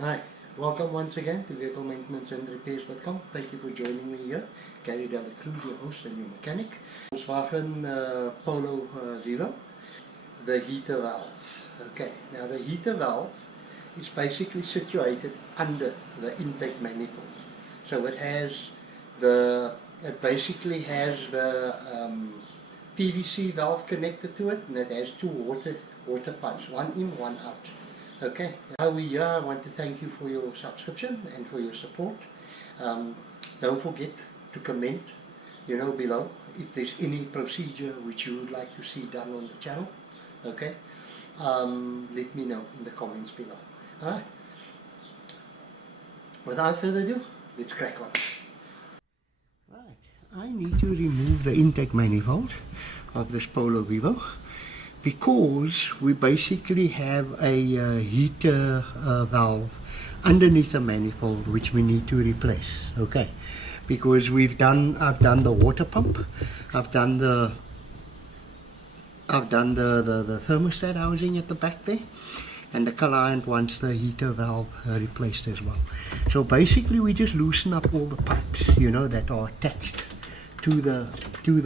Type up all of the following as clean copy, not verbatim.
Hi, welcome once again to Vehicle Maintenance and Repairs.com. Thank you for joining me here. Gary de la Cruz, your host and your mechanic. Vw Polo Vw, the heater valve. Okay, now the heater valve is basically situated under the intake manifold. So it basically has the PVC valve connected to it, and it has two water pipes, one in, one out. Okay, now we are. I want to thank you for your subscription and for your support. Don't forget to comment, below if there's any procedure which you would like to see done on the channel. Okay, let me know in the comments below. Alright, without further ado, let's crack on. Right, I need to remove the intake manifold of this Polo Vw, because we basically have a heater valve underneath the manifold which we need to replace. Okay, because I've done the water pump, I've done the thermostat housing at the back there, and the client wants the heater valve replaced as well. So basically we just loosen up all the pipes that are attached to the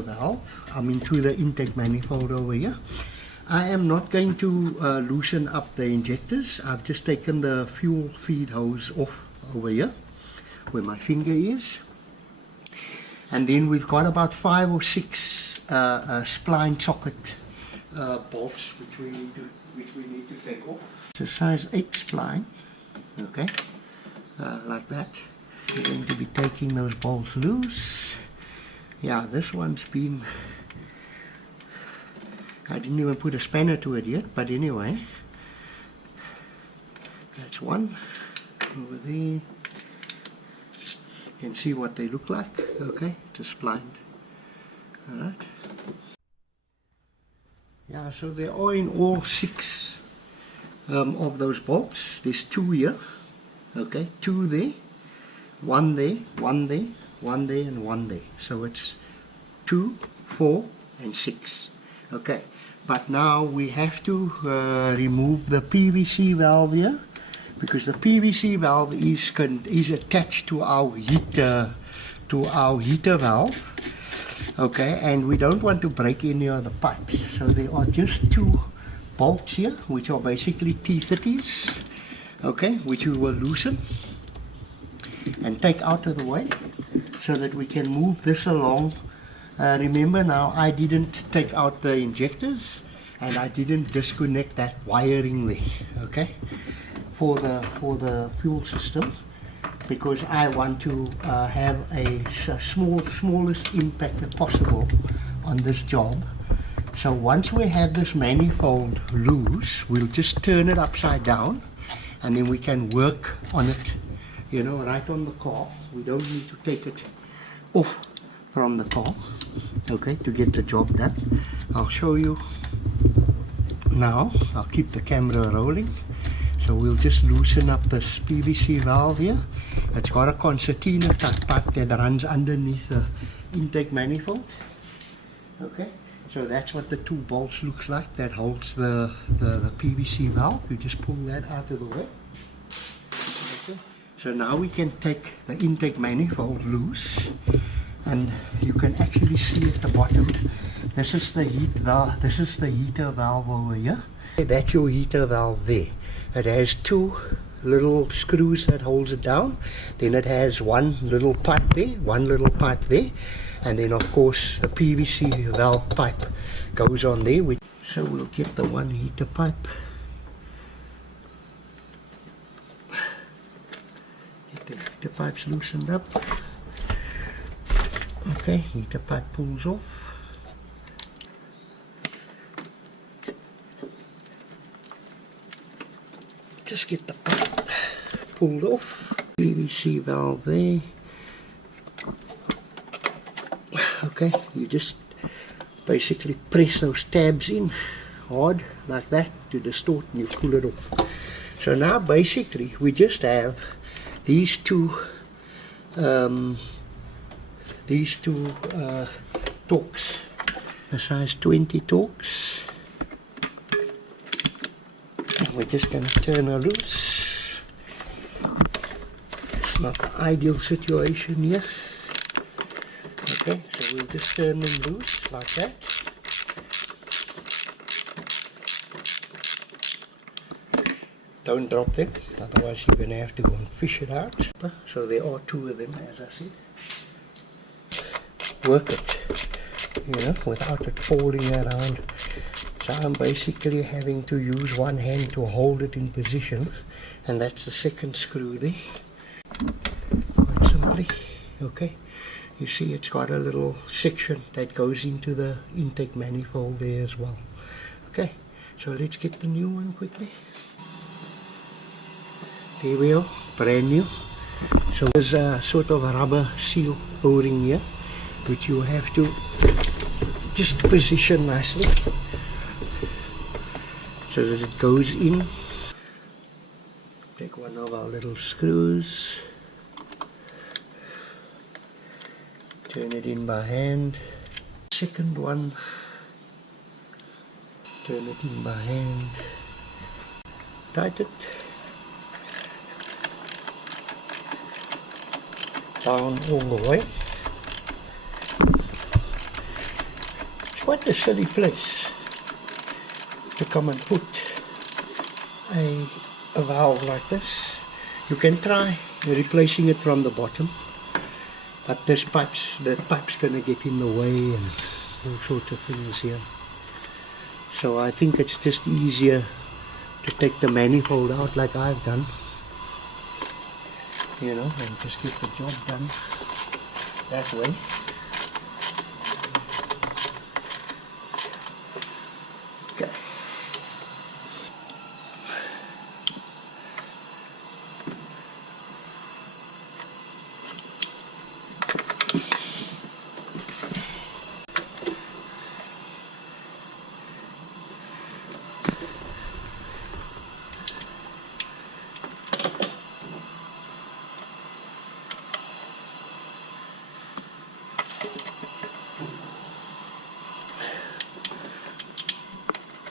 valve, to the intake manifold over here. I am not going to loosen up the injectors. I've just taken the fuel feed hose off over here where my finger is, and then we've got about 5 or 6 spline socket bolts which we need to take off. It's a size 8 spline, okay, like that. We're going to be taking those bolts loose. Yeah, this one's been, I didn't even put a spanner to it yet, but anyway, that's one over there. You can see what they look like. Okay, just splined. Alright. Yeah, so they are in all 6 of those bolts. There's 2 here. Okay, 2 there, 1 there, 1 there, 1 there, and 1 there. So it's 2, 4, and 6. Okay. But now we have to remove the PVC valve here, because the PVC valve is attached to our heater valve. Okay, and we don't want to break any of the pipes. So there are just 2 bolts here, which are basically T30s. Okay, which we will loosen and take out of the way so that we can move this along. Remember now, I didn't take out the injectors and I didn't disconnect that wiring there, okay, for the fuel system, because I want to have a smallest impact possible on this job. So once we have this manifold loose, we'll just turn it upside down, and then we can work on it, right on the car. We don't need to take it off from the car, okay, to get the job done. I'll show you now. I'll keep the camera rolling. So we'll just loosen up this PVC valve here. It's got a concertina type pipe that runs underneath the intake manifold. Okay, so that's what the 2 bolts looks like that holds the PVC valve. You just pull that out of the way. Okay. So now we can take the intake manifold loose, and you can actually see at the bottom, this is the heater valve over here. That's your heater valve there. It has 2 little screws that holds it down. Then it has 1 little pipe there, 1 little pipe there, and then of course the PVC valve pipe goes on there. So we'll get the 1 heater pipe. Get the heater pipes loosened up. Okay, heater pipe pulls off. Just get the pipe pulled off. PVC valve there. Okay, you just basically press those tabs in hard like that to distort, and you pull it off. So now basically we just have these two torques, a size 20 torques. And we're just going to turn her loose. Not the ideal situation, yes. Okay, so we'll just turn them loose like that. Don't drop them, otherwise you're going to have to go and fish it out. So there are two of them, as I said. Work it, without it falling around. So I'm basically having to use one hand to hold it in position, and that's the second screw there. Quite simply, okay. You see it's got a little section that goes into the intake manifold there as well. Okay, so let's get the new one quickly. There we are, brand new. So there's a sort of rubber seal o-ring here, which you have to just position nicely so that it goes in. Take one of our little screws, turn it in by hand. Second one, turn it in by hand, tighten it down all the way. It's quite a silly place to come and put a valve like this. You can try replacing it from the bottom, but the pipe's going to get in the way and all sorts of things here. So I think it's just easier to take the manifold out like I've done, and just get the job done that way. Okay.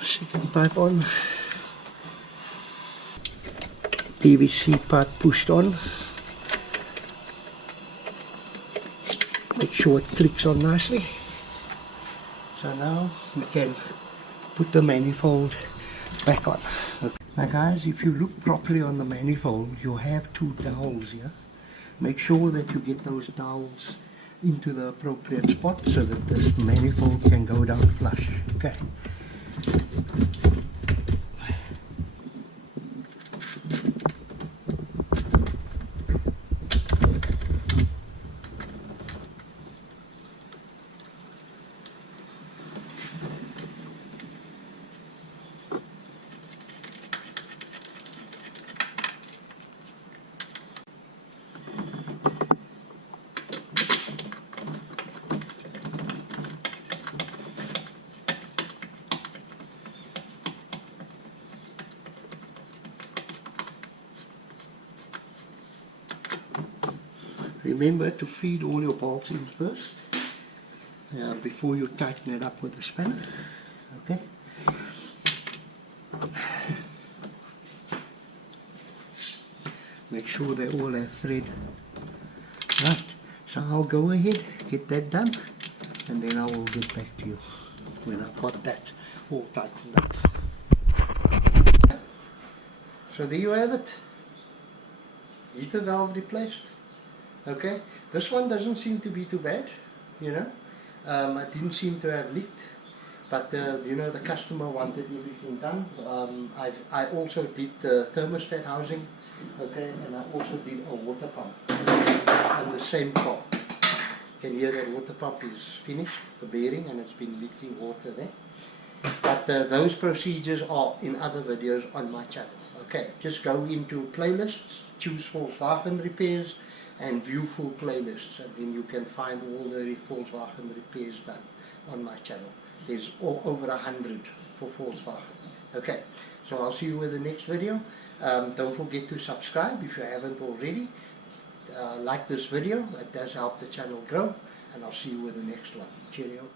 Second pipe on, PVC pipe pushed on. Make sure it clicks on nicely. So now we can put the manifold back on. Okay. Now guys, if you look properly on the manifold, you have two dowels here. Make sure that you get those dowels into the appropriate spot so that this manifold can go down flush. Okay. Remember to feed all your bolts in first before you tighten it up with the spanner. Okay. Make sure they all have thread. Right. So I'll go ahead, get that done, and then I will get back to you when I've got that all tightened up. So there you have it. Heater valve replaced. Okay, this one doesn't seem to be too bad, it didn't seem to have leaked, but the customer wanted everything done. I also did the thermostat housing, okay, and I also did a water pump on the same car. You can hear that water pump is finished, the bearing, and it's been leaking water there. But those procedures are in other videos on my channel. Okay, just go into playlists, choose Volkswagen repairs, and view full playlists, and then you can find all the Volkswagen repairs done on my channel. There's over 100 for Volkswagen. Okay, so I'll see you in the next video. Don't forget to subscribe if you haven't already. Like this video, it does help the channel grow, and I'll see you in the next one. Cheerio.